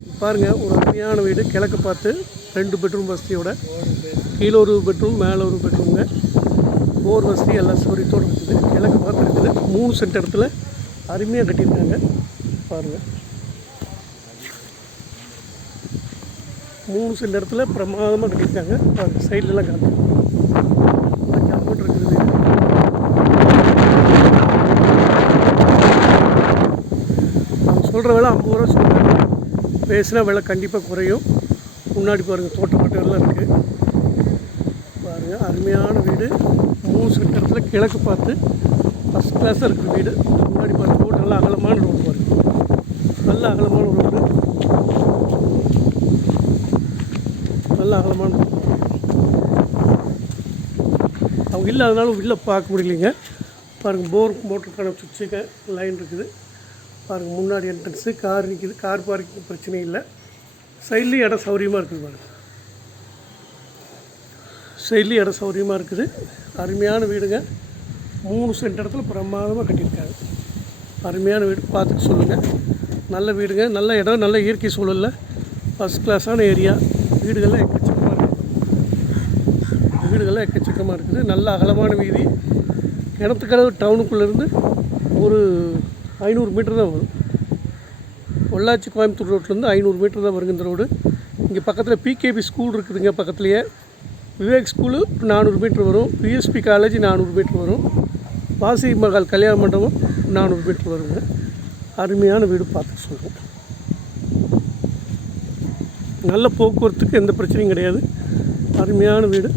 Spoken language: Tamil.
பாருங்கள், ஒரு அருமையான வீடு. கிழக்கு பார்த்து 2 பெட்ரூம் வசதியோட, கீழே ஒரு பெட்ரூம், மேலே ஒரு பெட்ரூமுங்க. போர் வசதி எல்லாம் சௌகரியத்தோடு இருக்குது. கிழக்கு பார்த்து இருக்குது. 3 சென்ட் இடத்துல அருமையாக கட்டியிருக்காங்க. பாருங்கள், 3 சென்ட் இடத்துல பிரமாதமாக கட்டியிருக்காங்க. பாருங்கள், சைட்லலாம் காட்டு ஜம்முன்னு இருக்குது வீடு. அவங்க சொல்கிற விலை 50 ரூபா சொல்கிறாங்க. பேசினா விலை கண்டிப்பாக குறையும். முன்னாடி பாருங்கள், தோட்டம் மாட்டெல்லாம் இருக்குது. பாருங்கள், அருமையான வீடு. 3 சென்ட் இடத்துல கிழக்கு பார்த்து ஃபஸ்ட் கிளாஸாக இருக்குது வீடு. முன்னாடி பாருங்கள், ரோடு நல்லா அகலமான ரோடு. பாருங்கள், நல்ல அகலமான ரோடு, நல்ல அகலமான ரோடு. அவங்க இல்லாதனாலும் உள்ளே பார்க்க முடியலைங்க. பாருங்கள், மோட்டருக்கான சுவிட்சுக்கு லைன் இருக்குது. பாருங்கள், முன்னாடி என்ட்ரன்ஸு கார் நிற்கிது. கார் பார்க்கிங் பிரச்சனை இல்லை. சைட்லேயும் இடம் சௌகரியமாக இருக்குது. பாருங்கள், சைட்லேயும் இடம் சௌகரியமாக இருக்குது. அருமையான வீடுங்க. 3 சென்ட் இடத்துல பிரமாதமாக கட்டியிருக்காங்க. அருமையான வீடு, பார்த்துட்டு சொல்லுங்கள். நல்ல வீடுங்க, நல்ல இடம், நல்ல இயற்கை சூழலில் ஃபஸ்ட் கிளாஸான ஏரியா. வீடுகள்லாம் எக்கச்சக்கமாக இருக்குது. வீடுகள்லாம் எக்கச்சக்கமாக இருக்குது. நல்ல அகலமான வீதி. கிணத்துக்கடவு டவுனுக்குள்ளேருந்து ஒரு 500 மீட்டர் தான் வரும். பொள்ளாச்சி கோயம்புத்தூர் ரோட்லேருந்து 500 மீட்டர் தான் வருங்க இந்த ரோடு. இங்கே பக்கத்தில் பிகேபி ஸ்கூல் இருக்குதுங்க. பக்கத்துலேயே விவேக் ஸ்கூலு 400 மீட்டர் வரும். பிஎஸ்பி காலேஜ் 400 மீட்டர் வரும். வாசி மகால் கல்யாண மண்டபம் 400 மீட்டர் வருங்க. அருமையான வீடு, பார்த்து சொல்லுவோம். நல்ல போக்குவரத்துக்கு எந்த பிரச்சனையும் கிடையாது. அருமையான வீடு.